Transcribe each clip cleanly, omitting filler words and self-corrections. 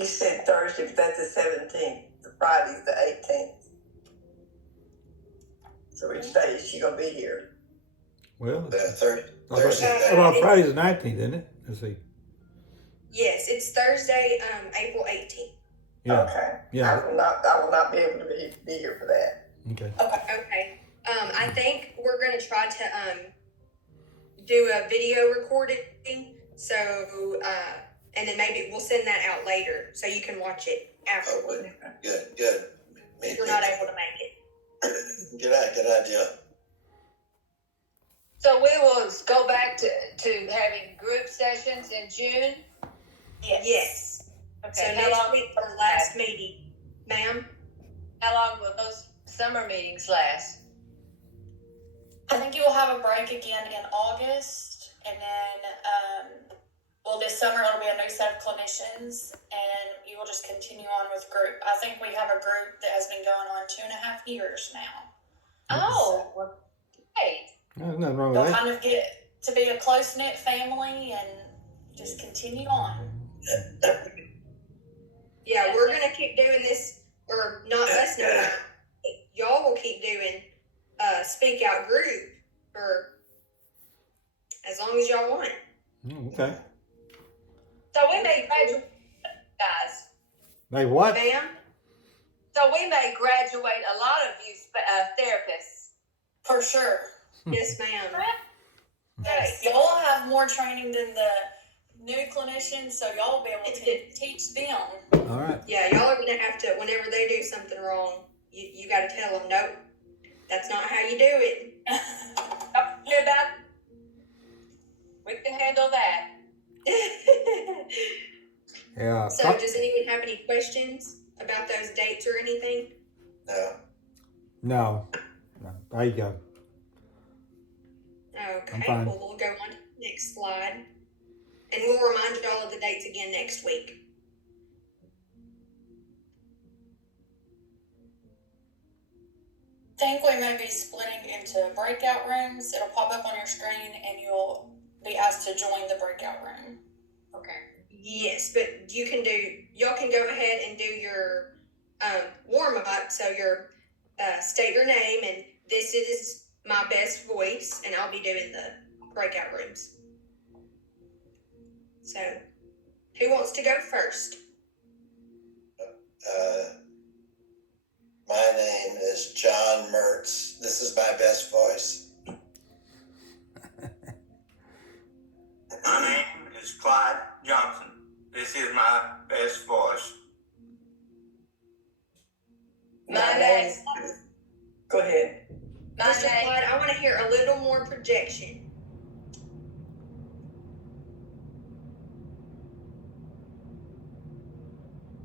You said Thursday, but that's the 17th. The Friday's the 18th. So which day is she gonna be here? Well, Thursday. well, Friday's the 19th, isn't it? Let's see. Yes, it's Thursday, April 18th. Yeah. Okay. Yeah. I will not be able to be here for that. Okay. Okay. I think we're gonna try to do a video recording. So and then maybe we'll send that out later so you can watch it afterward. Good. If you're not able to make it. Good idea. So we will go back to having group sessions in June? Yes. Okay, So next week, our last meeting. Ma'am? How long will those summer meetings last? I think you will have a break again in August, and then, this summer it'll be a new set of clinicians, and you will just continue on with group. I think we have a group that has been going on 2.5 years now. Oh, great. There's nothing wrong with You'll that. kind of get to be a close-knit family and just continue on. Yeah, we're gonna keep doing this, or not us no. Y'all will keep doing speak out group for as long as y'all want. Okay. So we may graduate, guys. They what? Ma'am? So we may graduate a lot of you therapists. For sure. Yes, ma'am. Yes. Y'all will have more training than the new clinicians, so y'all will be able to teach them. All right. Yeah, y'all are gonna have to, whenever they do something wrong, you gotta tell them, nope, that's not how you do it. Hear about? We can handle that. Yeah. So does anyone have any questions about those dates or anything? No. There you go. Okay, I'm fine. well, we'll go on to the next slide. And we'll remind you all of the dates again next week. I think we may be splitting into breakout rooms. It'll pop up on your screen, and you'll be asked to join the breakout room. Okay. Yes, but y'all can go ahead and do your warm up. So state your name, and this is my best voice, and I'll be doing the breakout rooms. So, who wants to go first? My name is John Mertz. This is my best voice. My name is Clyde Johnson. This is my best voice. My name. Go ahead. Mr. Clyde, I want to hear a little more projection.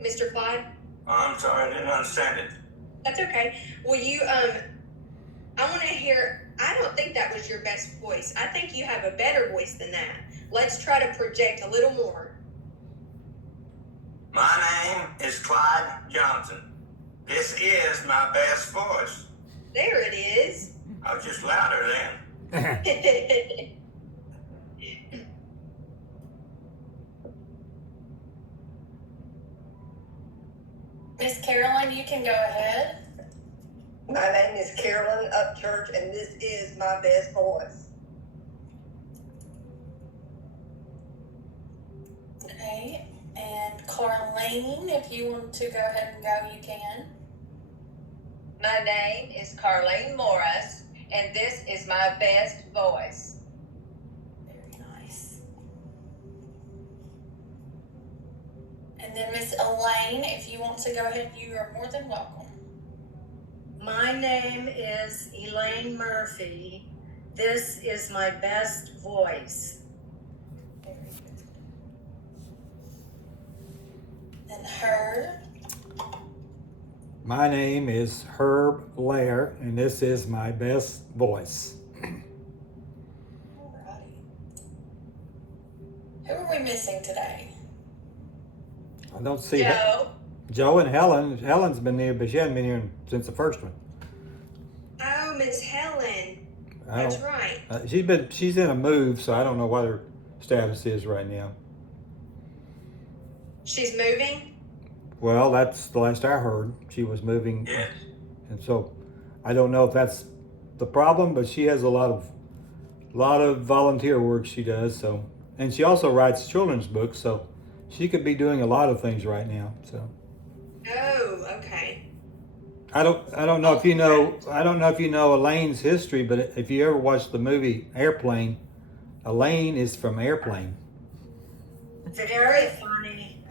Mr. Clyde? I'm sorry, I didn't understand it. That's okay. Will you, I want to hear, I don't think that was your best voice. I think you have a better voice than that. Let's try to project a little more. My name is Clyde Johnson. This is my best voice. There it is. I was just louder then. Miss Carolyn, you can go ahead. My name is Carolyn Upchurch, and this is my best voice. Okay, and Carlene, if you want to go ahead and go, you can. My name is Carlene Morris, and this is my best voice. Very nice. And then Miss Elaine, if you want to go ahead, you are more than welcome. My name is Elaine Murphy. This is my best voice. Very good. And her. My name is Herb Lair, and this is my best voice. Alrighty. Who are we missing today? I don't see Joe. Joe and Helen. Helen's been here, but she hasn't been here since the first one. Oh, Miss Helen. I That's don't- right. She's in a move, so I don't know what her status is right now. She's moving? Well, that's the last I heard. She was moving, Yes. and so I don't know if that's the problem, but she has a lot of volunteer work she does. So, and she also writes children's books, so she could be doing a lot of things right now. So. Oh, okay. I don't know if you know Elaine's history, but if you ever watched the movie Airplane, Elaine is from Airplane. Very funny.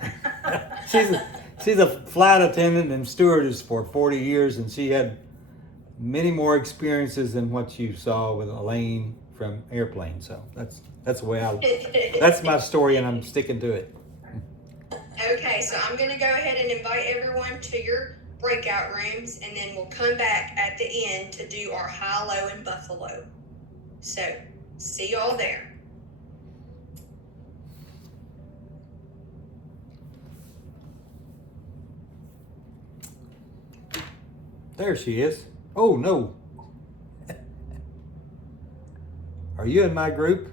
she's a flight attendant and stewardess for 40 years, and she had many more experiences than what you saw with Elaine from Airplane. So that's the way that's my story, and I'm sticking to it. Okay, so I'm gonna go ahead and invite everyone to your breakout rooms, and then we'll come back at the end to do our high, low, and buffalo. So, see y'all there. There she is. Oh no. Are you in my group?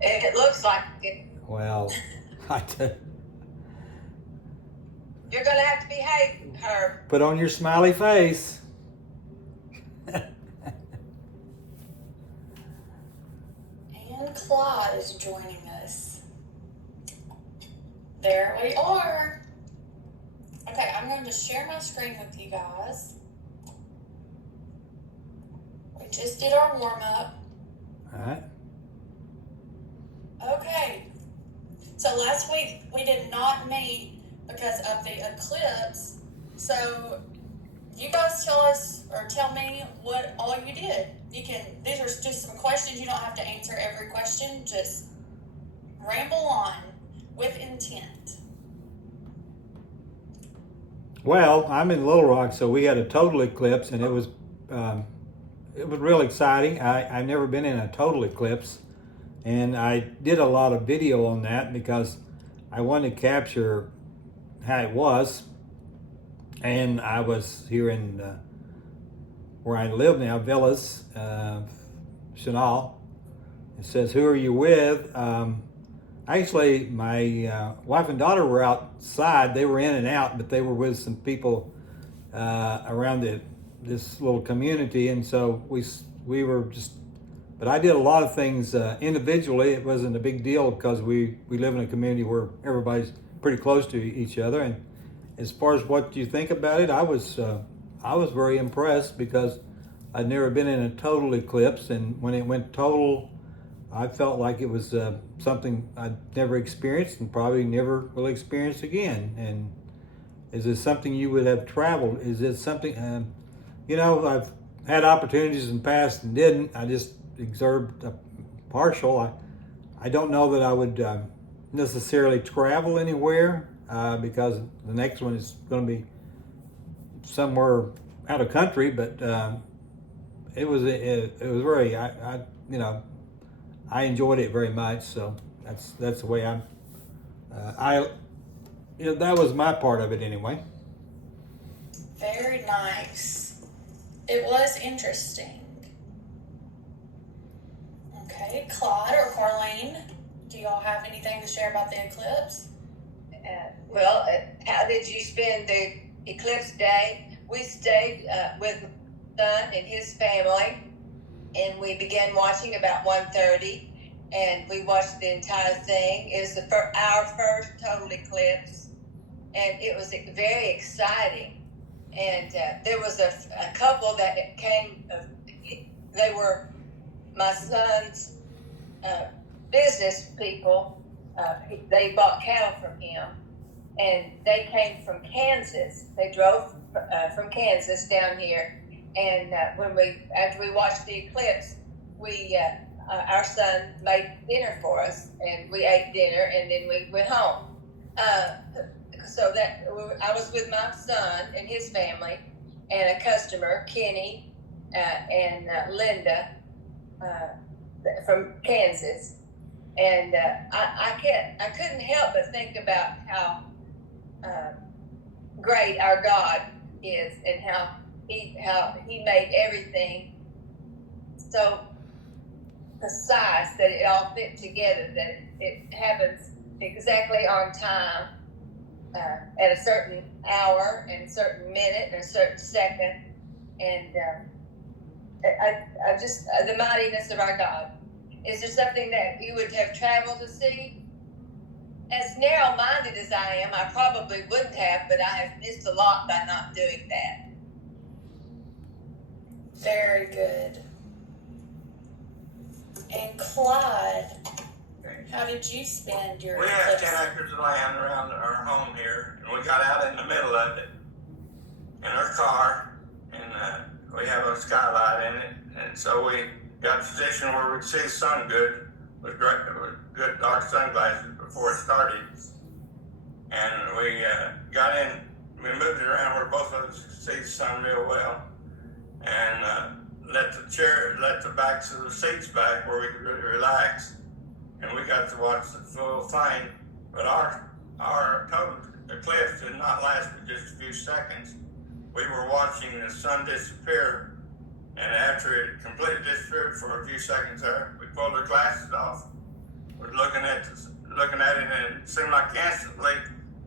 It looks like it. Well, You're gonna have to behave, Herb. put on your smiley face. And Claude is joining us. There we are. Okay, I'm going to share my screen with you guys. We just did our warm-up. All right. Okay. So last week we did not meet because of the eclipse. So you guys tell me what all you did. These are just some questions. You don't have to answer every question. Just ramble on with intent. Well, I'm in Little Rock, so we had a total eclipse, and it was real exciting. I've never been in a total eclipse, and I did a lot of video on that because I wanted to capture how it was. And I was here in where I live now, Villas, Chenal. It says, "Who are you with?" Actually, my wife and daughter were outside. They were in and out, but they were with some people around this little community, and so we were just. But I did a lot of things individually. It wasn't a big deal because we live in a community where everybody's pretty close to each other. And as far as what you think about it, I was very impressed because I'd never been in a total eclipse, and when it went total, I felt like it was something I'd never experienced and probably never will experience again. And is it something you would have traveled? Is it something, I've had opportunities in the past and didn't. I just observed partial. I don't know that I would necessarily travel anywhere because the next one is going to be somewhere out of country, but it was very, I enjoyed it very much, so that's the way that was my part of it anyway. Very nice. It was interesting. Okay, Claude or Carlene, do y'all have anything to share about the eclipse? How did you spend the eclipse day? We stayed with my son and his family, and we began watching about 1:30, and we watched the entire thing. It was our first total eclipse, and it was very exciting. And there was a couple that came. They were my son's business people. They bought cattle from him, and they came from Kansas. They drove from Kansas down here. And after we watched the eclipse, our son made dinner for us, and we ate dinner, and then we went home. So that I was with my son and his family, and a customer, Kenny, and Linda from Kansas, and I couldn't help but think about how great our God is, and how he made everything so precise that it all fit together, that it happens exactly on time, at a certain hour and a certain minute and a certain second. And I just, the mightiness of our God. Is there something that you would have traveled to see? As narrow-minded as I am, I probably wouldn't have, but I have missed a lot by not doing that. Very good. And Clyde, how did you spend your We have eclipse? 10 acres of land around our home here, and we got out in the middle of it in our car, and we have a skylight in it, and so we got a position where we could see the sun good with good dark sunglasses before it started. And we got in, we moved it around where both of us could see the sun real well, and let the backs of the seats back where we could really relax. And we got to watch the full thing, but our total eclipse did not last but just a few seconds. We were watching the sun disappear, and after it completely disappeared for a few seconds there, we pulled our glasses off. We're looking at it, and it seemed like instantly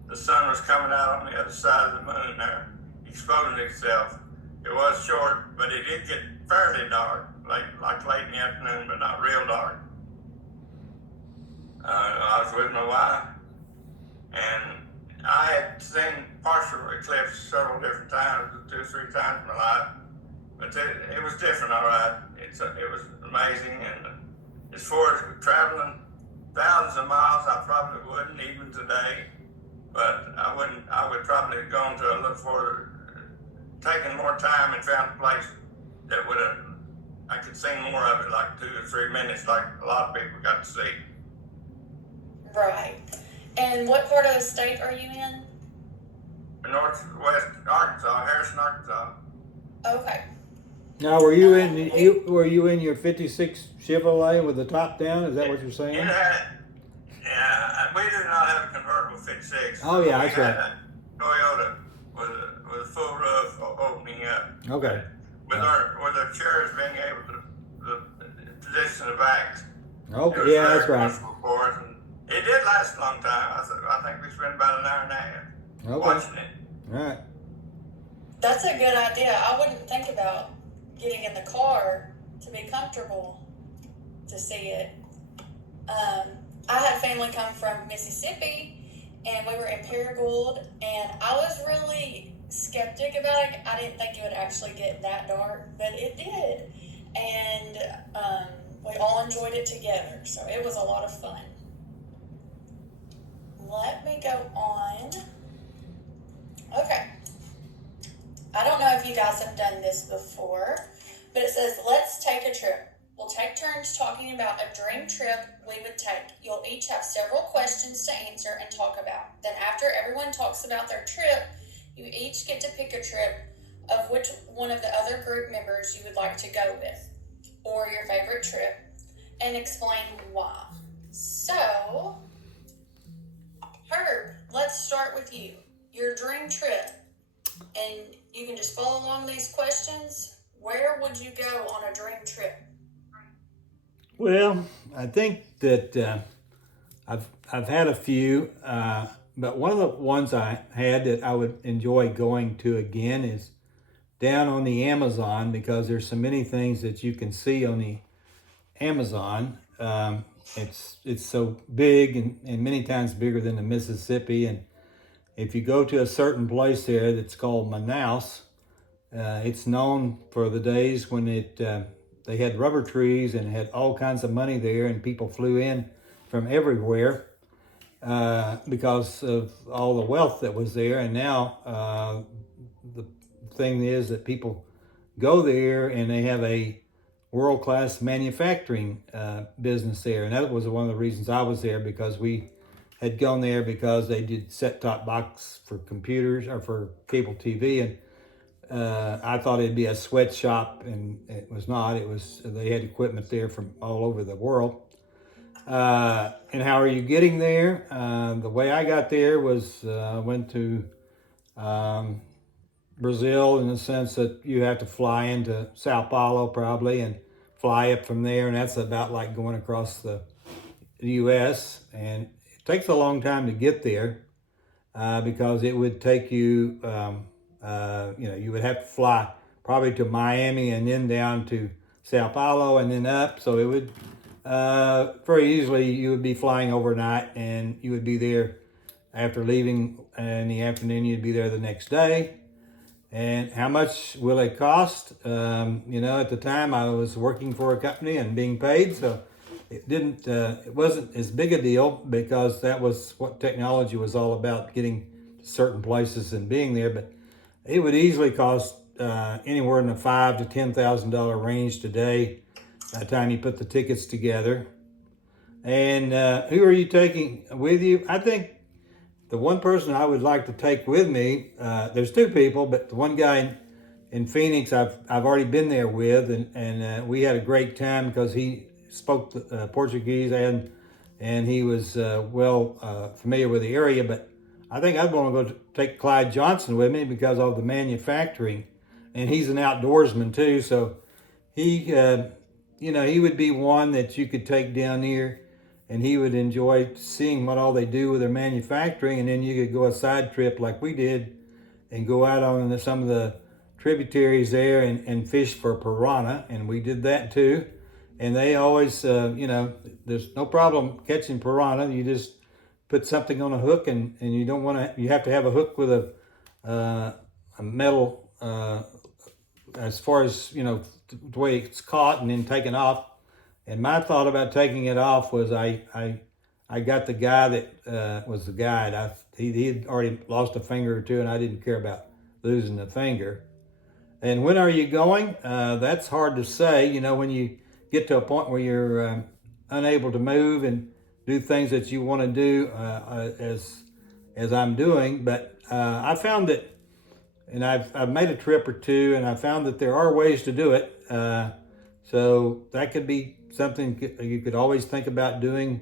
the sun was coming out on the other side of the moon there, exposing itself. It was short, but it did get fairly dark, like late in the afternoon, but not real dark. I was with my wife, and I had seen partial eclipse several different times, 2 or 3 times in my life, but it was different, all right. It was amazing, and as far as traveling thousands of miles, I probably wouldn't even today, but I would probably have gone to look for, taking more time and found a place that I could see more of it, like 2 or 3 minutes, like a lot of people got to see. Right. And what part of the state are you in? Northwest Arkansas, Harrison, Arkansas. Okay. Now, were you in your '56 Chevrolet with the top down? Is that what you're saying? Yeah, we did not have a convertible 56. Oh, yeah, that's we had right. a Toyota with a full roof opening up. Okay. With our chairs being able to position the backs. Okay. Yeah, that's right. For us, and it did last a long time. I think we spent about an hour and a half watching it. All right. That's a good idea. I wouldn't think about getting in the car to be comfortable to see it. I had family come from Mississippi, and we were in Paragould, and I was really skeptic about it. I didn't think it would actually get that dark, but it did. And we all enjoyed it together, so it was a lot of fun. Let me go on. Okay. I don't know if you guys have done this before, but it says, let's take a trip. We'll take turns talking about a dream trip we would take. You'll each have several questions to answer and talk about. Then after everyone talks about their trip, you each get to pick a trip of which one of the other group members you would like to go with, or your favorite trip, and explain why. So, Herb, let's start with you. Your dream trip, and you can just follow along these questions. Where would you go on a dream trip? Well, I think that I've had a few, but one of the ones I had that I would enjoy going to again is down on the Amazon, because there's so many things that you can see on the Amazon. It's so big and many times bigger than the Mississippi. And if you go to a certain place there that's called Manaus, it's known for the days when they had rubber trees and had all kinds of money there, and people flew in from everywhere because of all the wealth that was there. And now the thing is that people go there and they have a world-class manufacturing business there. And that was one of the reasons I was there, because we had gone there because they did set-top box for computers or for cable TV, and I thought it'd be a sweatshop, and it was not. It was, they had equipment there from all over the world. And how are you getting there? The way I got there was I went to Brazil, in the sense that you have to fly into Sao Paulo probably and fly up from there, and that's about like going across the U.S., and it takes a long time to get there. because it would take you, you would have to fly probably to Miami and then down to Sao Paulo and then up. So it would very easily, you would be flying overnight and you would be there after leaving in the afternoon, you'd be there the next day. And how much will it cost? At the time I was working for a company and being paid, so it wasn't as big a deal because that was what technology was all about, getting to certain places and being there. But it would easily cost anywhere in the $5,000 to $10,000 range today by the time you put the tickets together. And who are you taking with you? I think the one person I would like to take with me, there's two people, but the one guy in Phoenix I've already been there with, and we had a great time because he spoke Portuguese and he was familiar with the area. But I think I'd want to go take Clyde Johnson with me because of the manufacturing, and he's an outdoorsman too. So he would be one that you could take down here, and he would enjoy seeing what all they do with their manufacturing. And then you could go a side trip like we did and go out on some of the tributaries there and fish for piranha. And we did that too. And they always, there's no problem catching piranha. You just put something on a hook, and you have to have a hook with a metal, as far as, the way it's caught and then taken off. And my thought about taking it off was I got the guy that was the guide. He had already lost a finger or two, and I didn't care about losing the finger. And when are you going? That's hard to say. When you get to a point where you're unable to move and do things that you want to do, as I'm doing. But I found that, and I've made a trip or two, and I found that there are ways to do it. So that could be something you could always think about doing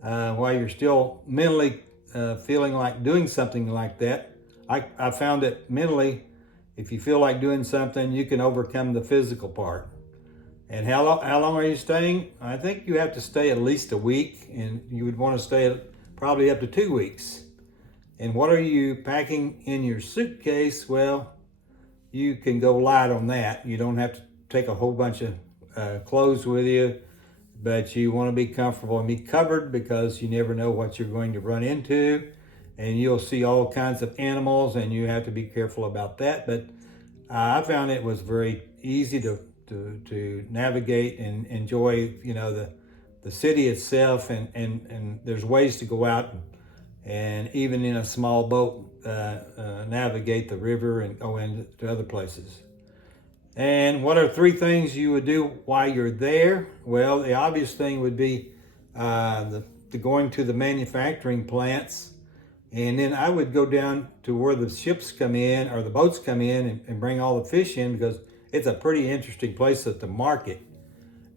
while you're still mentally feeling like doing something like that. I found that mentally, if you feel like doing something, you can overcome the physical part. And how long are you staying? I think you have to stay at least a week, and you would want to stay probably up to 2 weeks. And what are you packing in your suitcase? Well, you can go light on that. You don't have to take a whole bunch of clothes with you, but you want to be comfortable and be covered because you never know what you're going to run into, and you'll see all kinds of animals, and you have to be careful about that. But I found it was very easy to navigate and enjoy, the city itself, and there's ways to go out and even in a small boat navigate the river and go into other places. And what are 3 things you would do while you're there? Well, the obvious thing would be the going to the manufacturing plants. And then I would go down to where the ships come in or the boats come in and bring all the fish in, because it's a pretty interesting place at the market.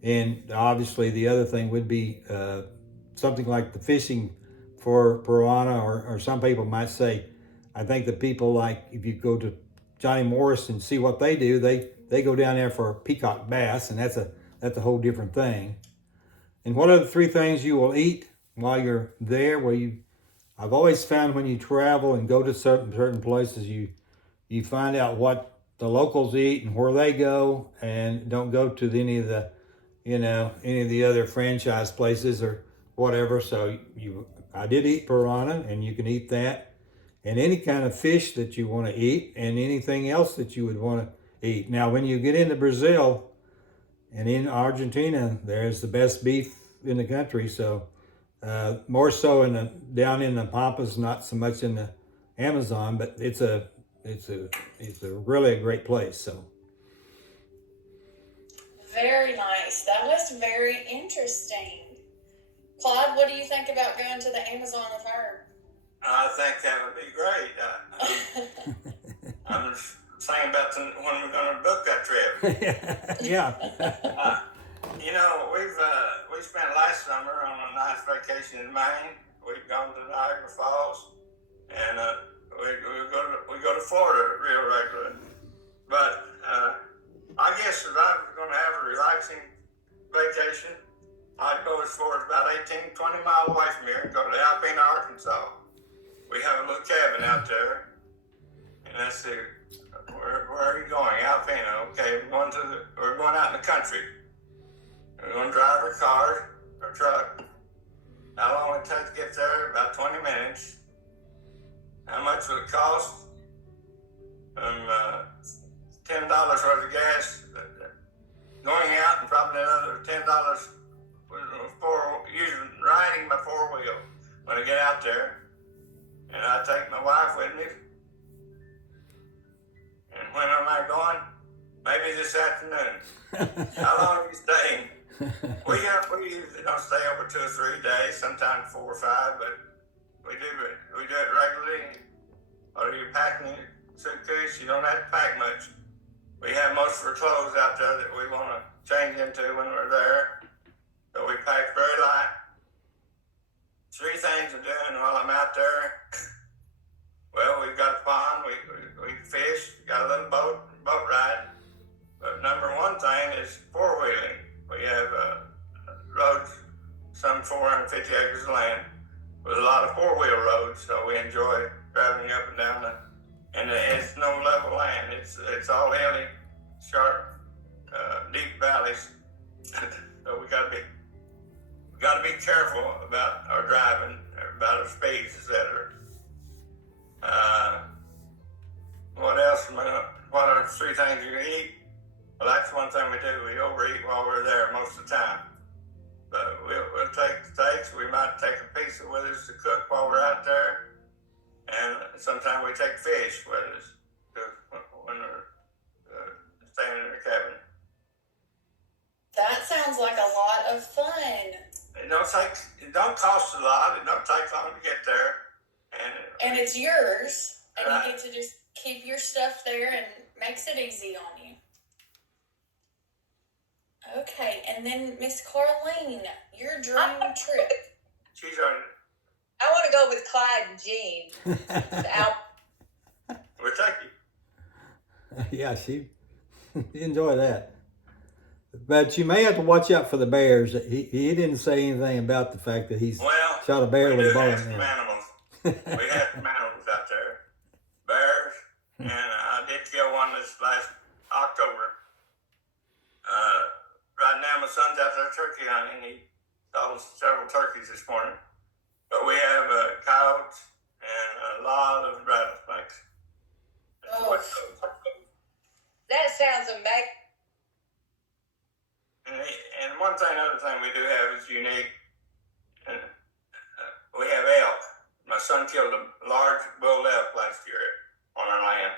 And obviously the other thing would be something like the fishing for piranha, or some people might say, I think that people, like if you go to Johnny Morris and see what they do, they go down there for peacock bass, and that's a whole different thing. And what are the 3 things you will eat while you're there? Well, I've always found when you travel and go to certain places, you find out what the locals eat and where they go, and don't go to any of the other franchise places or whatever. So I did eat piranha, and you can eat that, and any kind of fish that you want to eat, and anything else that you would want to eat. Now, when you get into Brazil and in Argentina, there's the best beef in the country. So more so down in the Pampas, not so much in the Amazon, but it's a really a great place. So Very nice. That was very interesting. Claude, what do you think about going to the Amazon with her? I think that would be great. I'm just thinking about when we're going to book that trip. Yeah. We spent last summer on a nice vacation in Maine. We've gone to Niagara Falls, and we go to Florida real regularly. But I guess if I was going to have a relaxing vacation, I'd go as far as about 18, 20 miles away from here and go to Alpena, Arkansas. We have a little cabin out there. And I said, where are you going? Alpena. Okay, we're going out in the country. We're going to drive our car or truck. How long will it take to get there? About 20 minutes. How much will it cost? $10 worth of gas. Going out, and probably another $10 for riding my four-wheel when I get out there. And I take my wife with me. And when am I going? Maybe this afternoon. How long are you staying? We usually don't stay over 2 or 3 days, sometimes 4 or 5, but we do it regularly. Or you're packing your suitcase, you don't have to pack much. We have most of our clothes out there that we want to change into when we're there. So we pack very light. 3 things I'm doing while I'm out there. Well, we've got a pond, we fish, got a little boat ride. But number 1 thing is four-wheeling. We have roads, some 450 acres of land, with a lot of four-wheel roads, so we enjoy traveling up and down and it's no level land. It's all hilly, sharp, deep valleys. So we gotta be careful about our driving, about our speeds, etc. What else? What are 3 things you can eat? Well, that's one thing we do. We overeat while we're there most of the time. But we'll take steaks. We might take a piece with us to cook while we're out there. And sometimes we take fish with us when we're staying in the cabin. That sounds like a lot of fun. It don't cost a lot. It don't take long to get there. And it's yours. And Right. you get to just keep your stuff there and makes it easy on you. Okay, and then Miss Carlene, your dream trip. She's already. I want to go with Clyde and Jean. We'll take you. Yeah, she enjoy that. But you may have to watch out for the bears. He didn't say anything about the fact that he's Well, shot a bear we with a do bow have and some arrow. animals. We have some animals out there. Bears. And I did kill one this last October. Right now my son's out there turkey hunting. He saw several turkeys this morning. But we have coyotes and a lot of rattlesnakes. Oh. That sounds amazing. And other thing we do have is unique. And we have elk. My son killed a large bull elk last year on our land.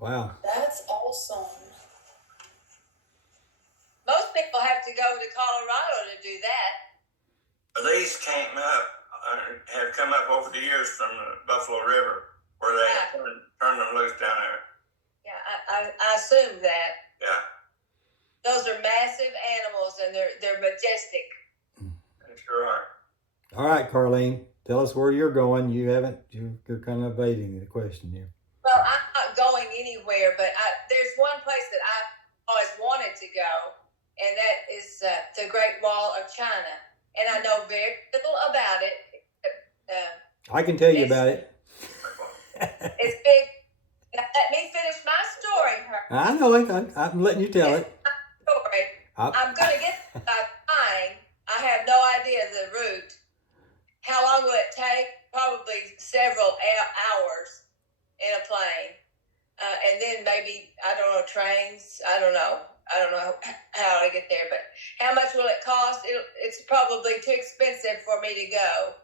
Wow. That's awesome. Most people have to go to Colorado to do that. These came up, have come up over the years from the Buffalo River, where they turned them loose down there. Yeah, I assume that. Yeah, Those are massive animals and they're majestic. they sure are. All right, Carlene, tell us where you're going. You're kind of evading the question here. Well, I'm not going anywhere, but there's one place that I always wanted to go, and that is the Great Wall of China. And I know very little about it. I can tell you about it. It's big. Now, let me finish my story, Herb. I know it. I'm letting you tell it. Story. I'm going to get flying. I have no idea the route. How long will it take? Probably several hours in a plane. And then maybe, I don't know, trains. I don't know how to get there, but how much will it cost? It's probably too expensive for me to go.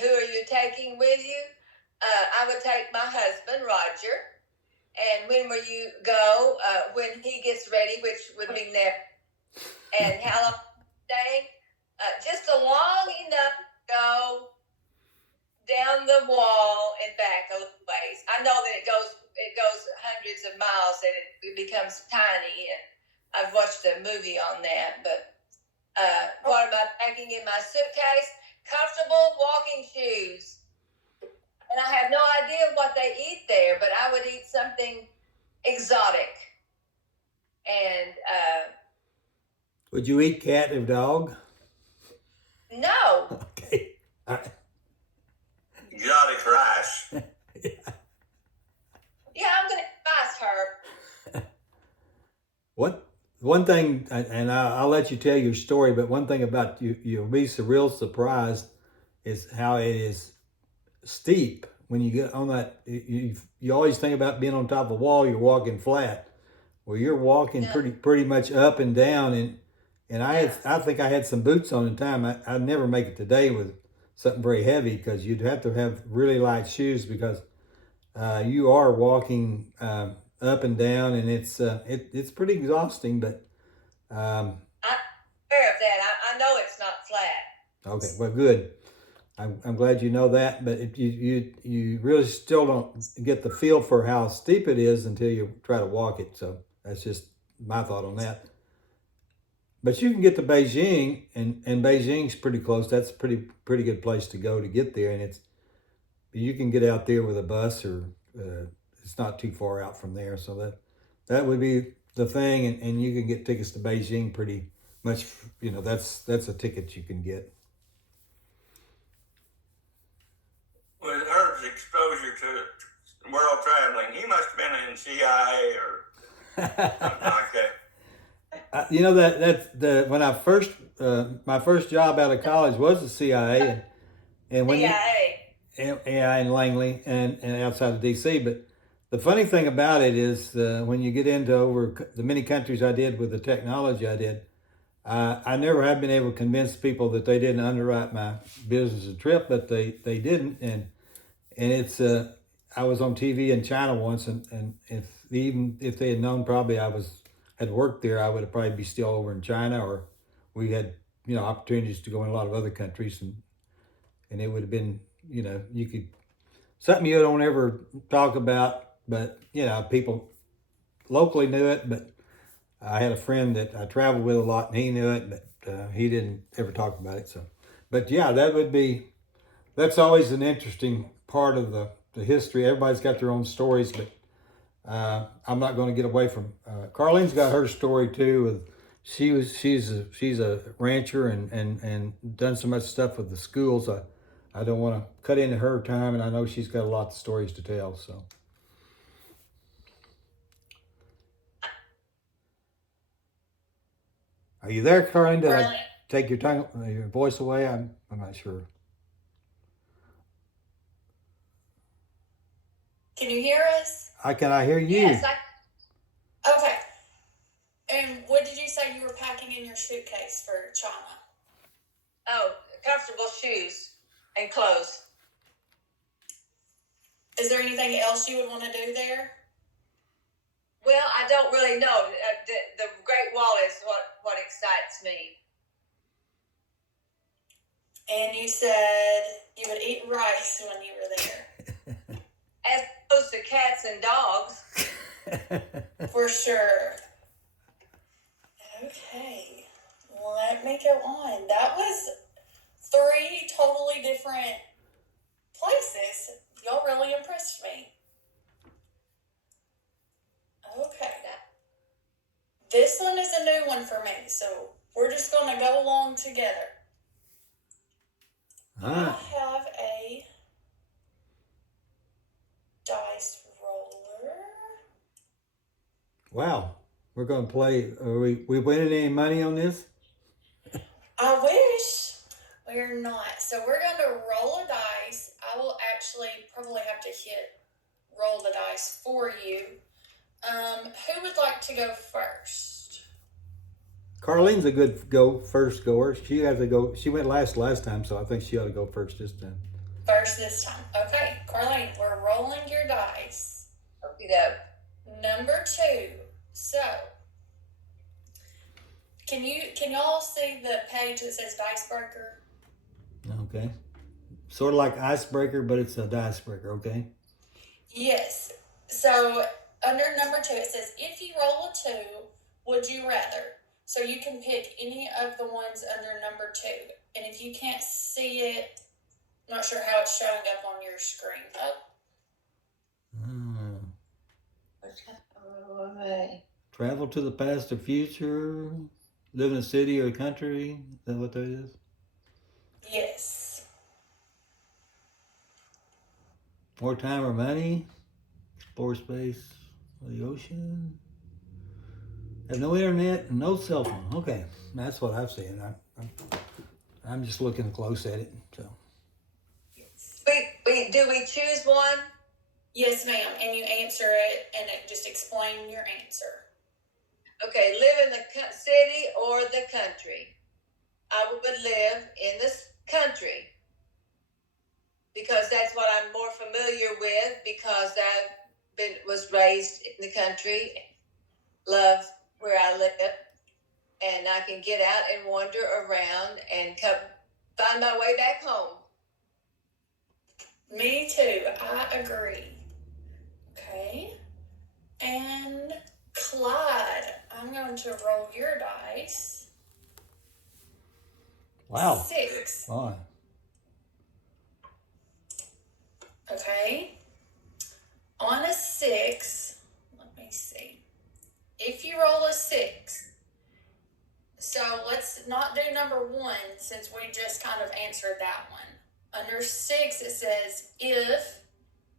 Who are you taking with you? I would take my husband, Roger. And when will you go? When he gets ready, which would be next. And how long staying? Just long enough to go down the wall and back a little ways. I know that it goes hundreds of miles and it becomes tiny, and I've watched a movie on that. But what am I packing in my suitcase? Comfortable walking shoes. And I have no idea what they eat there, but I would eat something exotic. And Would you eat cat or dog? no. Okay. All right. Exotic one thing, and I'll let you tell your story, but one thing about you, you'll be real surprised is how it is steep when you get on that. You always think about being on top of a wall, you're walking flat. Well, you're walking Yeah. pretty much up and down, and I think I had some boots on in time. I'd never make it today with something very heavy because you'd have to have really light shoes because you are walking up and down, and it's pretty exhausting. But I'm aware of that. I know it's not flat. okay, well, good. I'm glad you know that, but you really still don't get the feel for how steep it is until you try to walk it. So that's just my thought on that. But you can get to Beijing, and Beijing's pretty close. That's a pretty good place to go to get there, and you can get out there with a bus, or it's not too far out from there. So that would be the thing, and you can get tickets to Beijing pretty much. You know, that's a ticket you can get. With Herb's exposure to world traveling, he must have been in CIA or something like that. You know that's when I first my first job out of college was the CIA, and when AI in Langley and outside of DC. But the funny thing about it is when you get into over the many countries I did with the technology I did, I never have been able to convince people that they didn't underwrite my business and trip, but they didn't, and it's I was on TV in China once, and if they had known probably I had worked there, I would have probably be still over in China, or we had opportunities to go in a lot of other countries, and it would have been you could something you don't ever talk about, but people locally knew it, but I had a friend that I traveled with a lot, and he knew it, but he didn't ever talk about it. So, but yeah, that's always an interesting part of the history. Everybody's got their own stories, but I'm not going to get away from. Carlene's got her story too. She's a rancher and done so much stuff with the schools. I don't want to cut into her time, and I know she's got a lot of stories to tell. So. Are you there, Carlene? Did I take your voice away? I'm not sure. Can you hear us? Can I hear you? Yes, Okay. And what did you say you were packing in your suitcase for China? comfortable shoes and clothes. Is there anything else you would want to do there? Well, I don't really know. The Great Wall is what excites me. And you said you would eat rice when you were there. As opposed to cats and dogs. For sure. Okay. Let me go on. That was 3 totally different places. Y'all really impressed me. Okay. This one is a new one for me, so we're just going to go along together. I have a dice roller. Wow. We're going to play. Are we winning any money on this? I wish. We're not. So we're going to roll a dice. I will actually probably have to hit roll the dice for you. Who would like to go first? Carlene's a good first goer. She has to go. She went last time, so I think she ought to go first this time. First this time. Okay, Carlene, we're rolling your dice. Okay, go. Number 2. So, can y'all see the page that says Dice Breaker? Okay. Sort of like Icebreaker, but it's a dice breaker, okay? Yes. So, under number 2, it says, if you roll a 2, would you rather? So you can pick any of the ones under number 2. And if you can't see it, I'm not sure how it's showing up on your screen. Travel to the past or future, live in a city or a country. Is that what that is? Yes. More time or money, explore space or the ocean, Have no internet and no cell phone. Okay, that's what I've seen. I'm just looking close at it. So Do we choose one? Yes, ma'am. And you answer it and just explain your answer. Okay, live in the city or the country? I would live in this country because that's what I'm more familiar with, because was raised in the country, love where I live, and I can get out and wander around and find my way back home. Me too. I agree. Okay. And Clyde, I'm going to roll your dice. wow. 6. Boy. Okay. On a 6, let me see. If you roll a 6, so let's not do number 1 since we just kind of answered that one. Under 6, it says if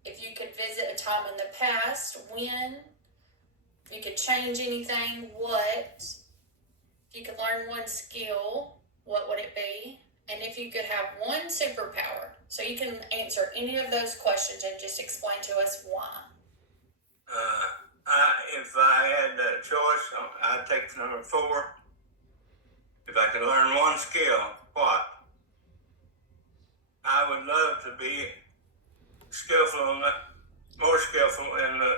you could visit a time in the past, when, if you could change anything, what, if you could learn one skill, what would it be? And if you could have one superpower. So you can answer any of those questions and just explain to us why. If I had a choice, I'd take number 4. If I could learn one skill, what? I would love to be more skillful in the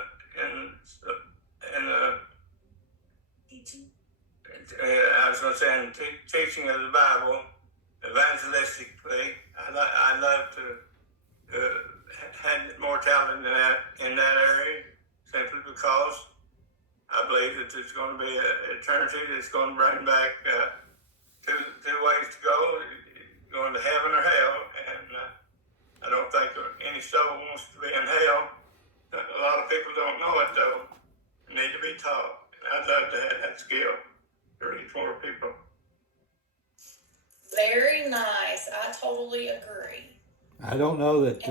Teaching. I was going to say in teaching of the Bible, evangelistically. I love to have more talent in that area, simply because I believe that there's going to be an eternity that's going to bring back two ways to go, going to heaven or hell, and I don't think any soul wants to be in hell. A lot of people don't know it, though. They need to be taught. And I'd love to have that skill to reach more people. Very nice. I totally agree. I don't know that.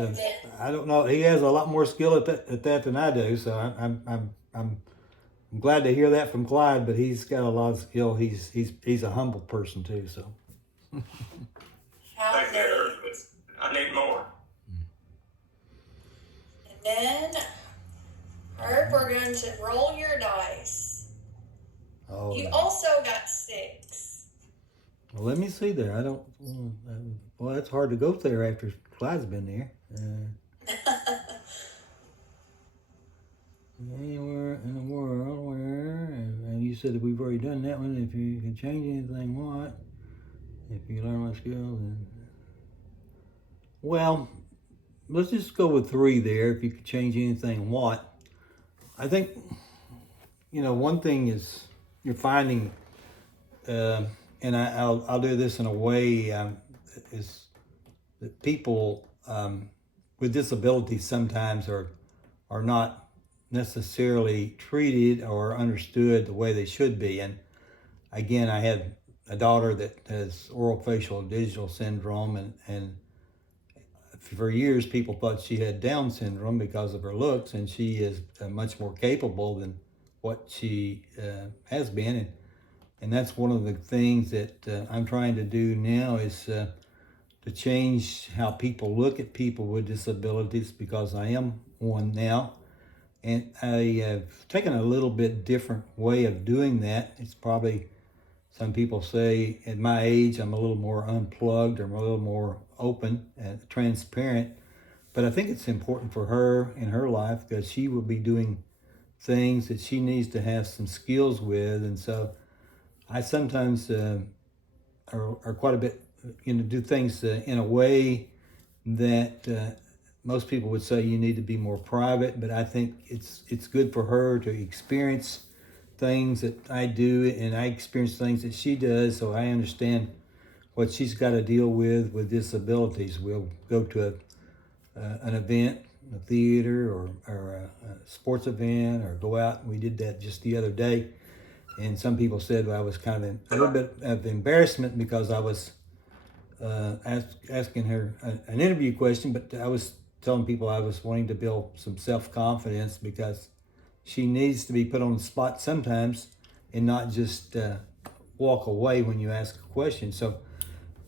I don't know. He has a lot more skill at that than I do. So I'm glad to hear that from Clyde. But he's got a lot of skill. He's a humble person too. So. Thank you, Herb, but I need more. And then, Herb, we're going to roll your dice. Oh. You also got 6. Well, let me see there. I don't. Well, that's hard to go there after Clyde's been there. Anywhere in the world where, and you said that we've already done that one. If you can change anything, what? If you learn my skills, then. Well, let's just go with 3 there. If you could change anything, what? I think, one thing is you're finding, and I'll do this in a way, is that people with disabilities sometimes are not necessarily treated or understood the way they should be. And again, I had a daughter that has orofacial digital syndrome, and for years people thought she had Down syndrome because of her looks, and she is much more capable than what she has been. And that's one of the things that I'm trying to do now is to change how people look at people with disabilities, because I am one now. And I have taken a little bit different way of doing that. It's probably, some people say at my age, I'm a little more unplugged, or I'm a little more open and transparent. But I think it's important for her in her life, because she will be doing things that she needs to have some skills with. And so I sometimes are quite a bit, do things in a way that most people would say you need to be more private, but I think it's good for her to experience things that I do, and I experience things that she does, so I understand what she's got to deal with disabilities. We'll go to an event, a theater, or a sports event, or go out. We did that just the other day, and some people said I was kind of a little bit of embarrassment because I was asking her an interview question, but I was telling people I was wanting to build some self-confidence, because she needs to be put on the spot sometimes, and not just walk away when you ask a question. So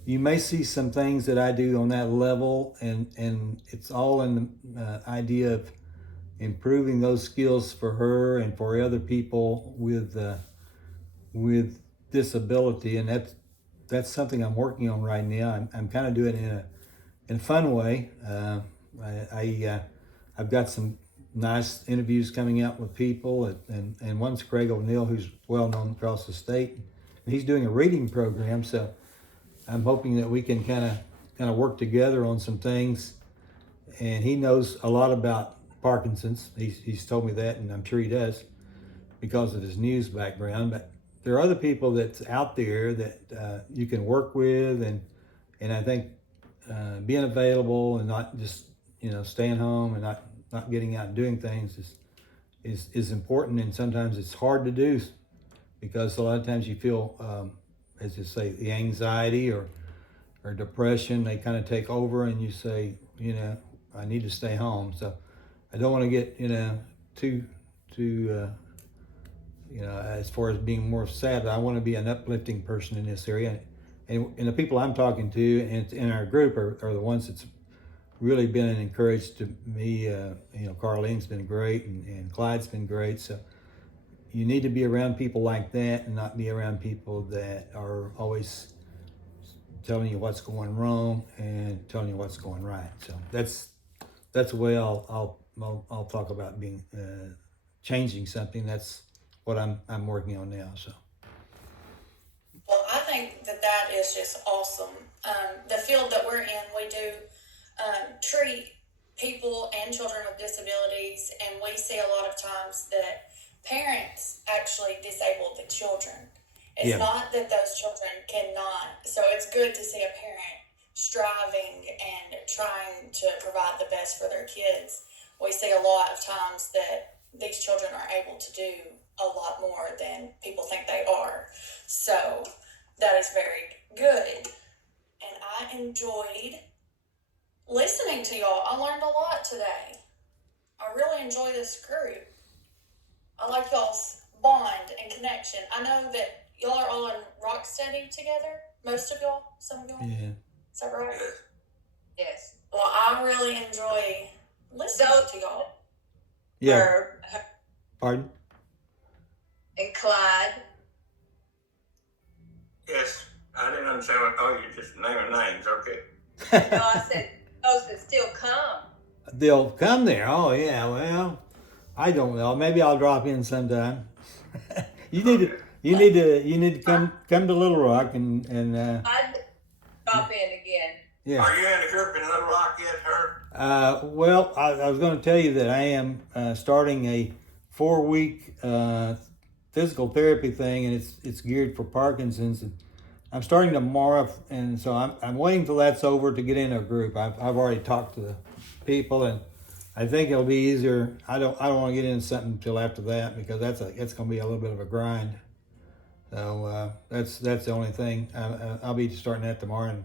you may see some things that I do on that level, and it's all in the idea of improving those skills for her and for other people with disability, and that's something I'm working on right now. I'm kind of doing it in a fun way. I've got some nice interviews coming out with people, and one's Craig O'Neill, who's well known across the state. He's doing a reading program, so I'm hoping that we can kind of work together on some things. And he knows a lot about Parkinson's. He's told me that, and I'm sure he does because of his news background. But there are other people that's out there that you can work with, and I think being available and not just staying home and not getting out and doing things is important. And sometimes it's hard to do because a lot of times you feel, as you say, the anxiety or depression, they kind of take over, and you say, I need to stay home. So I don't want to get too as far as being more sad, but I want to be an uplifting person in this area. And the people I'm talking to and in our group are the ones that's really been encouraged to me. Carlene's been great, and Clyde's been great. So you need to be around people like that and not be around people that are always telling you what's going wrong and telling you what's going right. So that's the way I'll talk about being changing something. That's what I'm working on now. So. Well, I think that is just awesome. The field that we're in, we do treat people and children with disabilities, and we see a lot of times that parents actually disable the children. It's not that those children cannot. So it's good to see a parent striving and trying to provide the best for their kids. We see a lot of times that these children are able to do a lot more than people think they are. So that is very good. And I enjoyed listening to y'all. I learned a lot today. I really enjoy this group. I like y'all's bond and connection. I know that y'all are all in rock steady together. Most of y'all, some of y'all. Yeah. Is that right? Yes. Well, I really enjoy listening to y'all. Yeah. Herb Pardon? and Clyde. Yes, I didn't understand what. Oh, you just naming names. Okay. No, I said those that still come. They'll come there. Oh yeah. Well, I don't know. Maybe I'll drop in sometime. You need to come to Little Rock and I'd drop in again. yeah. Are you in the group in Little Rock yet, Herb? Well, I was going to tell you that I am starting a 4-week physical therapy thing, and it's geared for Parkinson's. And I'm starting tomorrow, and so I'm waiting till that's over to get in a group. I've already talked to the people, and I think it'll be easier. I don't want to get into something until after that because that's going to be a little bit of a grind. So that's the only thing. I'll be starting that tomorrow, and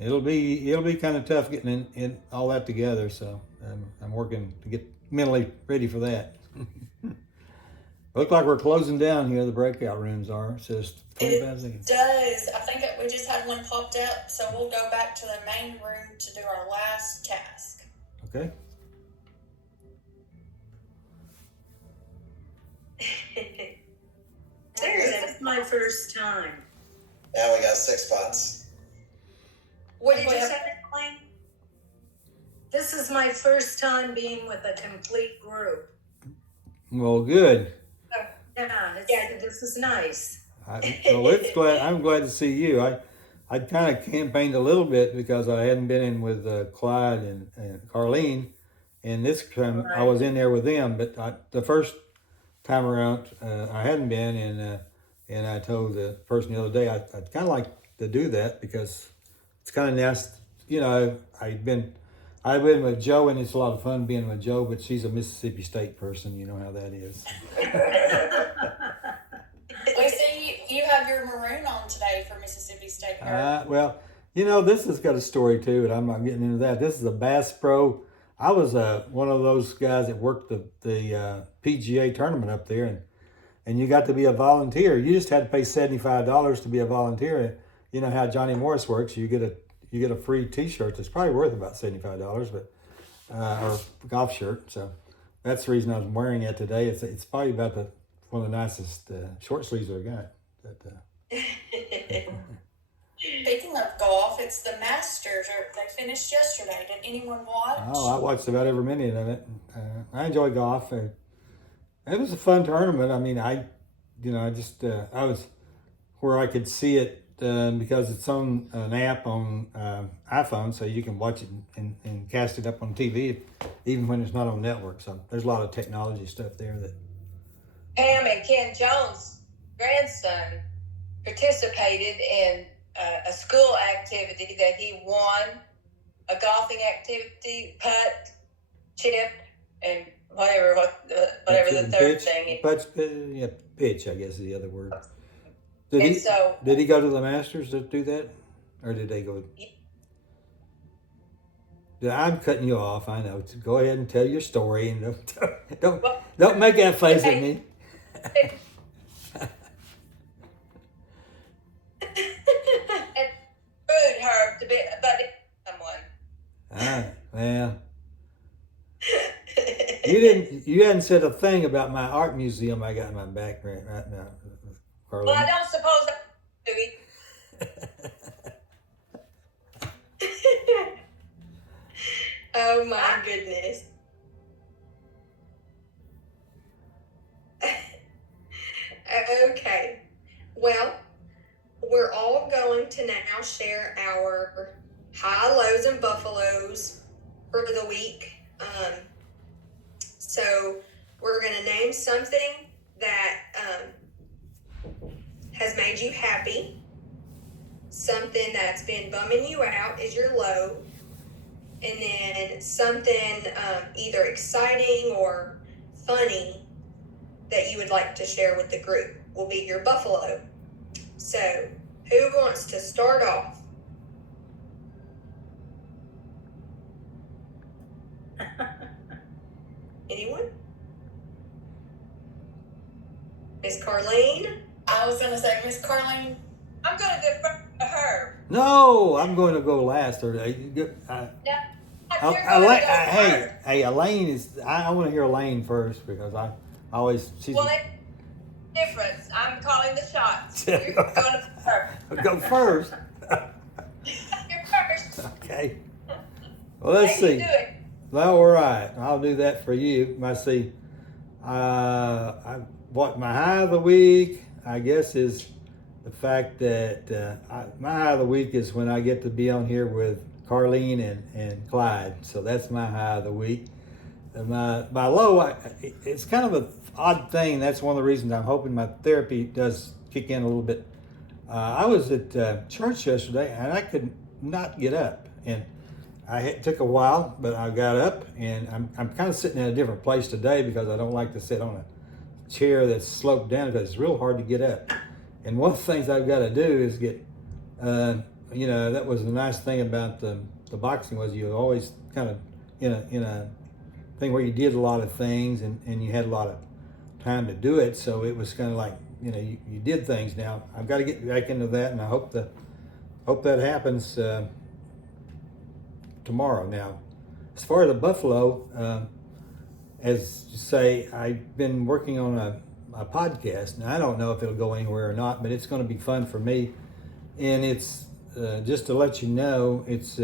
it'll be kind of tough getting in all that together. So I'm working to get mentally ready for that. Look like we're closing down here. The breakout rooms are. It says 25 seconds. It does. I think we just had one popped up, so we'll go back to the main room to do our last task. Okay. This is my first time. Now we got 6 spots. What did you Well, say? Colleen? This is my first time being with a complete group. Well, good. This is nice. I'm glad to see you. I kind of campaigned a little bit because I hadn't been in with Clyde and Carlene, and this time I was in there with them. But the first time around, I hadn't been, and I told the person the other day I'd kind of like to do that because it's kind of nice. I've been with Joe, and it's a lot of fun being with Joe, but she's a Mississippi State person. You know how that is. We see you have your maroon on today for Mississippi State. Well, this has got a story too, and I'm not getting into that. This is a Bass Pro. I was one of those guys that worked the PGA tournament up there, and you got to be a volunteer. You just had to pay $75 to be a volunteer. You know how Johnny Morris works. You get a free T-shirt that's probably worth about $75, but or golf shirt. So that's the reason I was wearing it today. It's probably about one of the nicest short sleeves I got. Speaking of golf, it's the Masters. They finished yesterday. Did anyone watch? Oh, I watched about every minute of it. I enjoy golf. It was a fun tournament. I mean, I was where I could see it because it's on an app on iPhone, so you can watch it and cast it up on TV, even when it's not on network. So there's a lot of technology stuff there that. Pam and Ken Jones' grandson participated in a school activity that he won, a golfing activity, putt, chip, and whatever the third thing is. Pitch, I guess is the other word. And Did he go to the Masters to do that? Or did they go? I'm cutting you off, I know. Go ahead and tell your story and don't make that face at me. Rude her to be, but someone. Well. You hadn't said a thing about my art museum I got in my back right now, Carlene. Well, I don't suppose Oh my goodness. Okay. Well, we're all going to now share our high, lows, and buffaloes for the week. So we're going to name something that has made you happy. Something that's been bumming you out is your low. And then something either exciting or funny that you would like to share with the group will be your buffalo. So who wants to start off? Anyone? Miss Carlene? I was going to say, Miss Carlene. I'm going to defer to her. No, I'm going to go last. Hey, Elaine is. I want to hear Elaine first because I always. She's. Well, it's difference. I'm calling the shots. You're going to defer. Go first. You're first. Okay. Well, let's Hey, see. you do it. No, all right. I'll do that for you. I see. What my high of the week, I guess, is the fact that my high of the week is when I get to be on here with Carlene and Clyde. So that's my high of the week. My low, it's kind of an odd thing. That's one of the reasons I'm hoping my therapy does kick in a little bit. I was at church yesterday and I could not get up. And it took a while, but I got up and I'm kind of sitting in a different place today because I don't like to sit on a chair that's sloped down because it's real hard to get up. And one of the things I've got to do is get, that was the nice thing about the boxing was you always kind of in a thing where you did a lot of things and you had a lot of time to do it. So it was kind of like, you did things. Now I've got to get back into that, and I hope that happens tomorrow. Now, as far as the buffalo, as you say, I've been working on a podcast. Now I don't know if it'll go anywhere or not, but it's going to be fun for me. And it's just to let you know, it's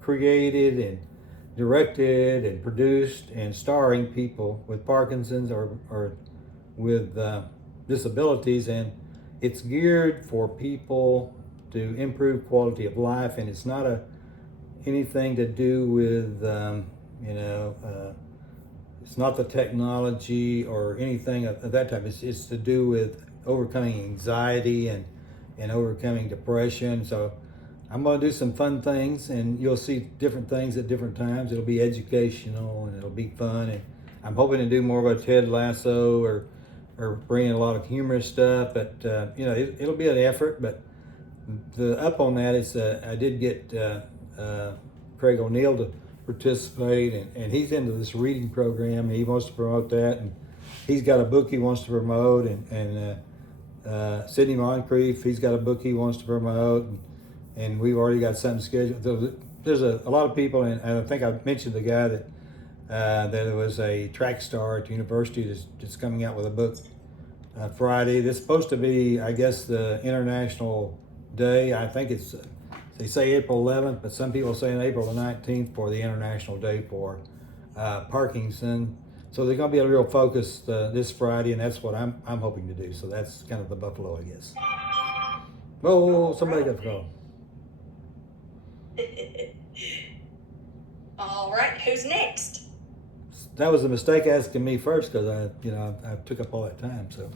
created and directed and produced and starring people with Parkinson's or with disabilities, and it's geared for people to improve quality of life, and it's not anything to do with it's not the technology or anything of that type. It's to do with overcoming anxiety and overcoming depression. So I'm going to do some fun things, and you'll see different things at different times. It'll be educational and it'll be fun, and I'm hoping to do more of a Ted Lasso or bring in a lot of humorous stuff. But it'll be an effort. But the up on that is I did get Craig O'Neill to participate, and he's into this reading program, and he wants to promote that. And he's got a book he wants to promote, and Sidney Moncrief, he's got a book he wants to promote, and we've already got something scheduled. There's a lot of people, and I think I mentioned the guy that it was a track star at the university that's coming out with a book Friday. This is supposed to be, I guess, the International Day. I think it's, they say April 11th, but some people say April the 19th for the International Day for Parkinson. So there's going to be a real focus this Friday, and that's what I'm hoping to do. So that's kind of the Buffalo, I guess. Oh, somebody got the call. All right, who's next? That was a mistake asking me first because I took up all that time. So.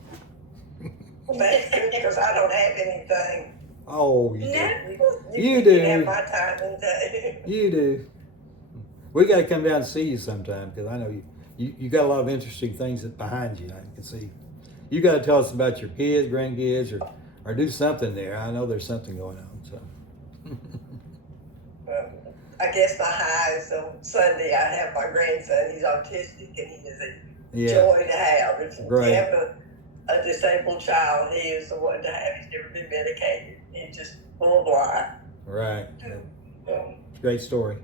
That's good, because I don't have anything. Oh, you No. do. You can do. have my time and day. You do. We got to come down and see you sometime because I know you got a lot of interesting things behind you. I can see. You got to tell us about your kids, grandkids, or do something there. I know there's something going on. So. I guess my high is on Sunday. I have my grandson. He's autistic, and he is a joy to have. If Right. you have a disabled child, he is the one to have. He's never been medicated. He's just full of life. Right. Um, Great story.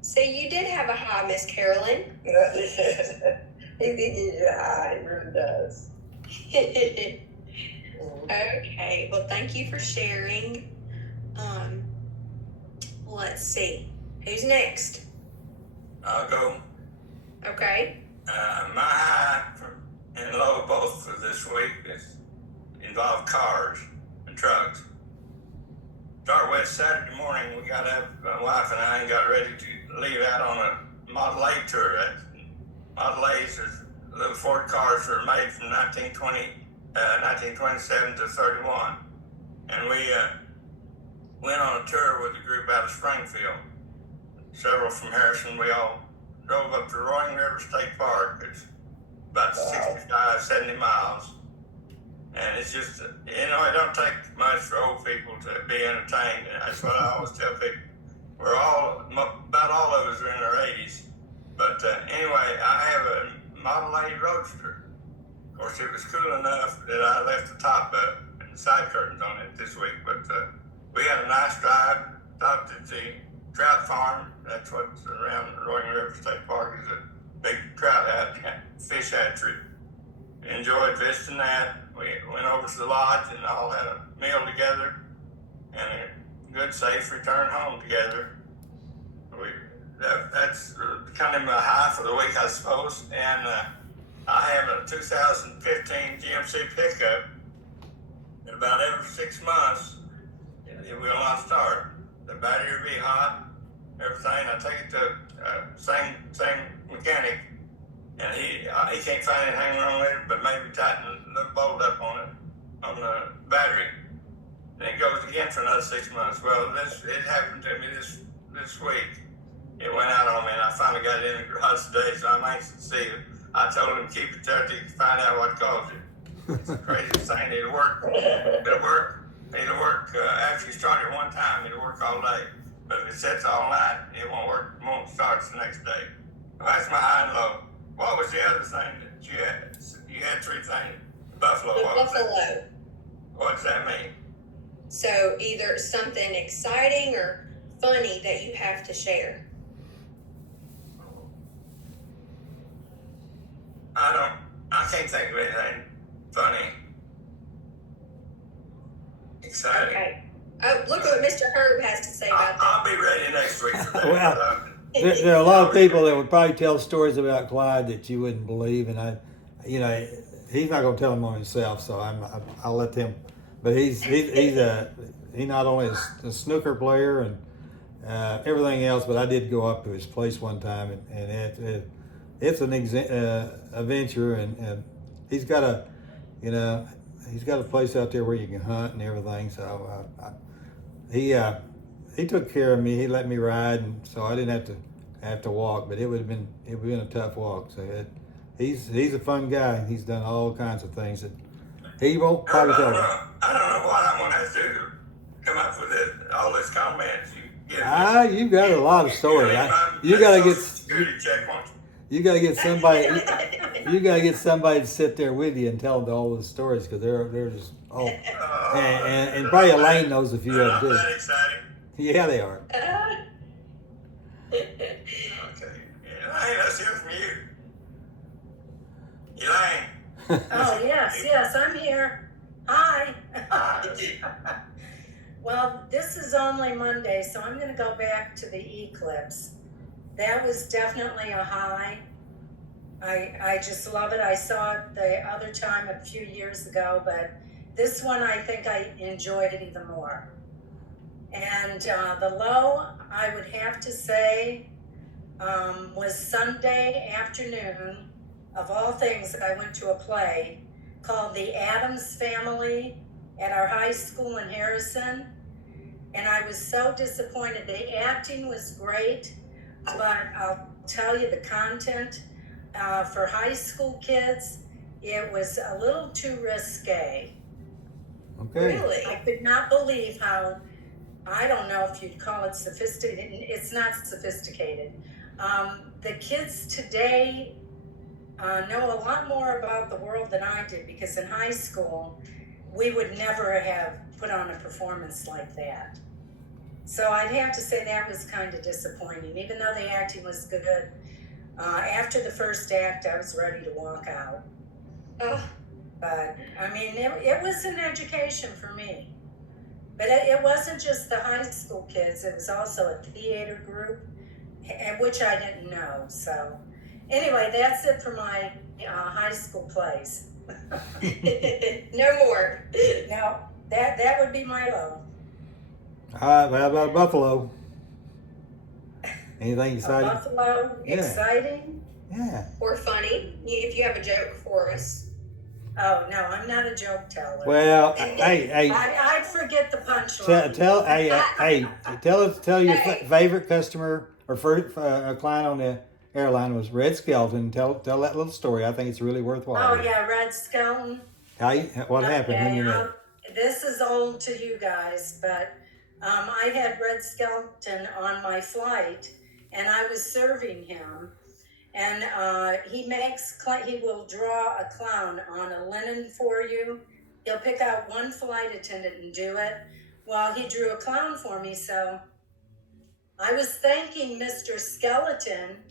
So you did have a high, Miss Carolyn. he gives you a high. He really does. Okay, well, thank you for sharing. Let's see, who's next? I'll go. Okay. My high and low both for this week involved cars and trucks. Start with Saturday morning, we got up, my wife and I got ready to leave out on a Model A tour. Model A's are little Ford cars that were made from 1927 to 31. And we went on a tour with a group out of Springfield. Several from Harrison. We all drove up to Roaring River State Park. It's about 65, 70 miles. And it's just, it don't take much for old people to be entertained. And that's what I always tell people. About all of us are in our 80s. But anyway, I have a Model A Roadster. Of course, it was cool enough that I left the top up and the side curtains on it this week. But we had a nice drive. Stopped at the trout farm. That's what's around Roaring River State Park, is a big trout fish hatchery. Enjoyed visiting that. We went over to the lodge and all had a meal together and a good, safe return home together. That's kind of my high for the week, I suppose. And I have a 2015 GMC pickup. And about every 6 months, it will not start. The battery will be hot, everything. I take it to same mechanic, and he can't find anything wrong with it, but maybe tighten the bolt up on the battery. And it goes again for another 6 months. Well, it happened to me this week. It went out on me, and I finally got it in the garage today, so I'm anxious to see it. I told him keep it there till you can find out what caused it. It's the craziest thing. It'll work. It'll work after you start it one time. It'll work all day. But if it sets all night, it won't work. It won't start the next day. Well, that's my high and low. What was the other thing that you had? You had 3 things. Buffalo. The What was that? Buffalo. What does that mean? So either something exciting or funny that you have to share. I can't think of anything funny, exciting. Okay. Oh, look what Mr. Herb has to say about that. I'll be ready next week for that. Well, there are a lot of people that would probably tell stories about Clyde that you wouldn't believe, and he's not going to tell them on himself, so I'll let him. But he not only is a snooker player and everything else, but I did go up to his place one time, and it's an adventure, and he's got a place out there where you can hunt and everything. So he took care of me. He let me ride, and so I didn't have to walk. But it would have been a tough walk. So he's a fun guy. He's done all kinds of things that he won't probably tell me. I don't know what I'm going to have to do to come up with all these comments. You've got a lot of stories. You got to get. Security check, won't you? You gotta get somebody. You gotta get somebody to sit there with you and tell them all those stories because they're just and probably Elaine knows a few They're of not them too. that exciting. Yeah, they are. Okay. Elaine, let's hear from you. Elaine. Oh, yes, I'm here. Hi. Well, this is only Monday, so I'm gonna go back to the eclipse. That was definitely a high. I just love it. I saw it the other time a few years ago, but this one I think I enjoyed it even more. And the low, I would have to say, was Sunday afternoon. Of all things, I went to a play called The Addams Family at our high school in Harrison. And I was so disappointed. The acting was great, but I'll tell you the content for high school kids, it was a little too risque. Okay. Really? I could not believe how, I don't know if you'd call it sophisticated. It's not sophisticated. The kids today know a lot more about the world than I did, because in high school, we would never have put on a performance like that. So I'd have to say that was kind of disappointing, even though the acting was good. After the first act, I was ready to walk out. Oh, But I mean, it was an education for me. But it wasn't just the high school kids, it was also a theater group, which I didn't know. So anyway, that's it for my high school plays. no more. Now, that would be my low. All right. Well, how about Buffalo? Anything exciting? Buffalo, Yeah. exciting? Yeah. Or funny, if you have a joke for us. Oh, no, I'm not a joke teller. Well, hey, I'd forget the punchline. tell your favorite customer or client on the airline was Red Skelton. Tell that little story. I think it's really worthwhile. Oh, yeah, Red Skelton. What happened when you met? This is old to you guys, but I had Red Skelton on my flight, and I was serving him, and he will draw a clown on a linen for you. He'll pick out one flight attendant and do it. Well, he drew a clown for me, so I was thanking Mr. Skeleton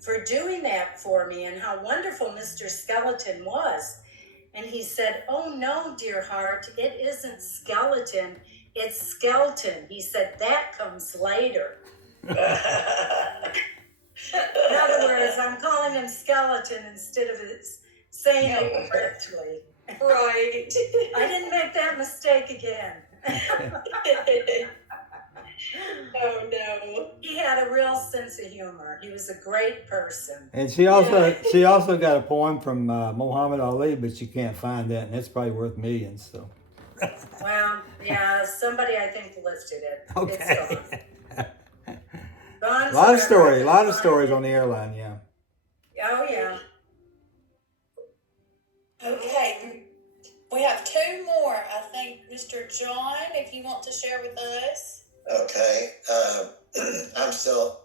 for doing that for me and how wonderful Mr. Skeleton was. And he said, "Oh no, dear heart, it isn't skeleton, it's skeleton." He said, "That comes later." In other words, I'm calling him skeleton instead of saying it correctly. Right. I didn't make that mistake again. Oh no. He had a real sense of humor. He was a great person. And she also got a poem from Muhammad Ali, but you can't find that, and it's probably worth millions. So. Well, yeah, somebody I think lifted it. Okay. It's gone. A lot of stories on the airline. Yeah. Oh yeah. Okay, we have two more. I think, Mr. John, if you want to share with us. Okay. I'm still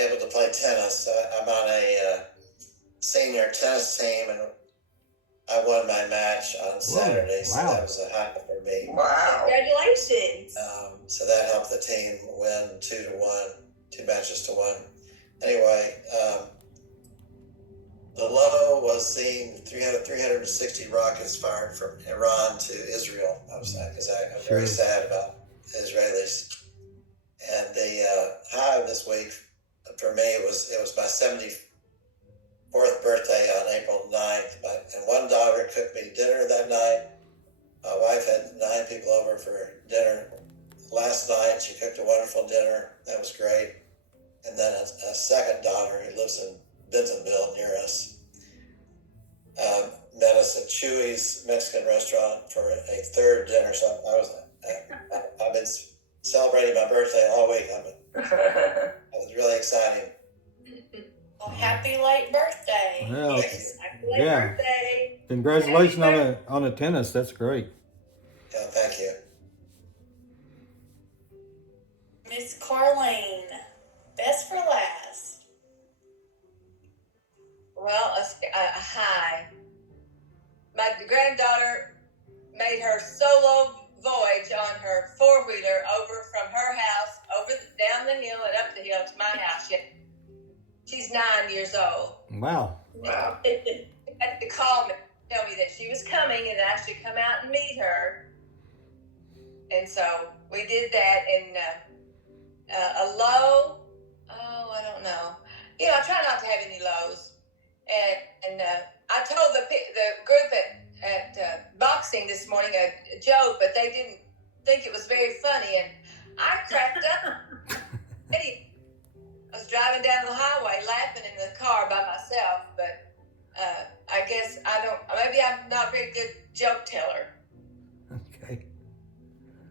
able to play tennis. I'm on a senior tennis team, and I won my match on Saturday, so wow. that was a high for me. Wow. Congratulations. So that helped the team win 2 matches to 1. Anyway, the low was seeing 360 rockets fired from Iran to Israel. I'm very sad about the Israelis. And the high this week for me it was my 74th birthday on April 9th. And one daughter cooked me dinner that night. My wife had 9 people over for dinner last night. She cooked a wonderful dinner. That was great. And then a second daughter who lives in Bentonville near us met us at Chewy's Mexican restaurant for a third dinner. So I've been celebrating my birthday all week. It was really exciting. Well, happy late birthday. Well, Happy late yeah. birthday. Congratulations on the tennis. That's great. Yeah, thank you. Miss Carlene, best for last. well, a high. My granddaughter made her solo voyage on her four-wheeler over from her house, down the hill and up the hill to my house. She's 9 years old. Wow. Wow. She had to call me, tell me that she was coming, and I should come out and meet her. And so we did that. And a low, I don't know. You know, I try not to have any lows. And I told the group at boxing this morning a joke, but they didn't think it was very funny, and I cracked up. I was driving down the highway laughing in the car by myself, but I guess maybe I'm not a very good joke teller. Okay.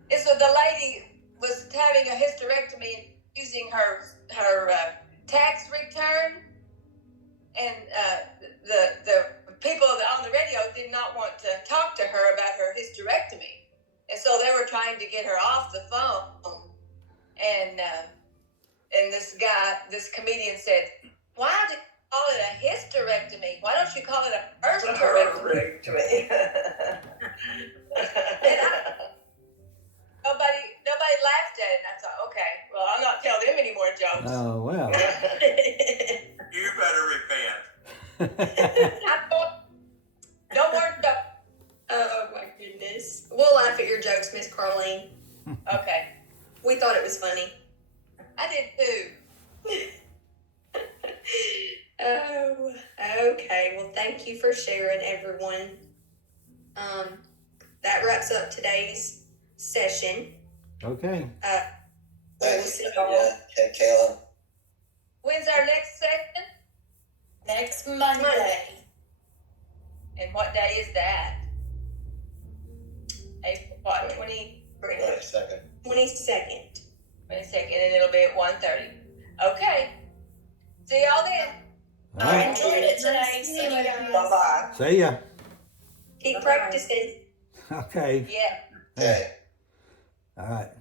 It's so the lady was having a hysterectomy and using her tax return, and the people on the radio did not want to talk to her about her hysterectomy, and so they were trying to get her off the phone. And this comedian said, "Why do you call it a hysterectomy? Why don't you call it a hysterectomy?" Nobody laughed at it, and I thought, okay, well, I'll not tell them any more jokes. Oh, well. You better repent. No more jokes. Oh my goodness. We'll laugh at your jokes, Miss Carlene. Okay, We thought it was funny. I did too. Oh, okay. Well, thank you for sharing, everyone. That wraps up today's session. Okay. Thank see you, y'all. Kaylin. When's our next session? Next Monday. And what day is that? April what? 22nd. 22nd. 22nd, and it'll be at 1:30. Okay. See y'all then. All I right. enjoyed it today. See you guys. Bye-bye. See ya. Keep Bye-bye. practicing. Okay. Yeah. Okay. All right.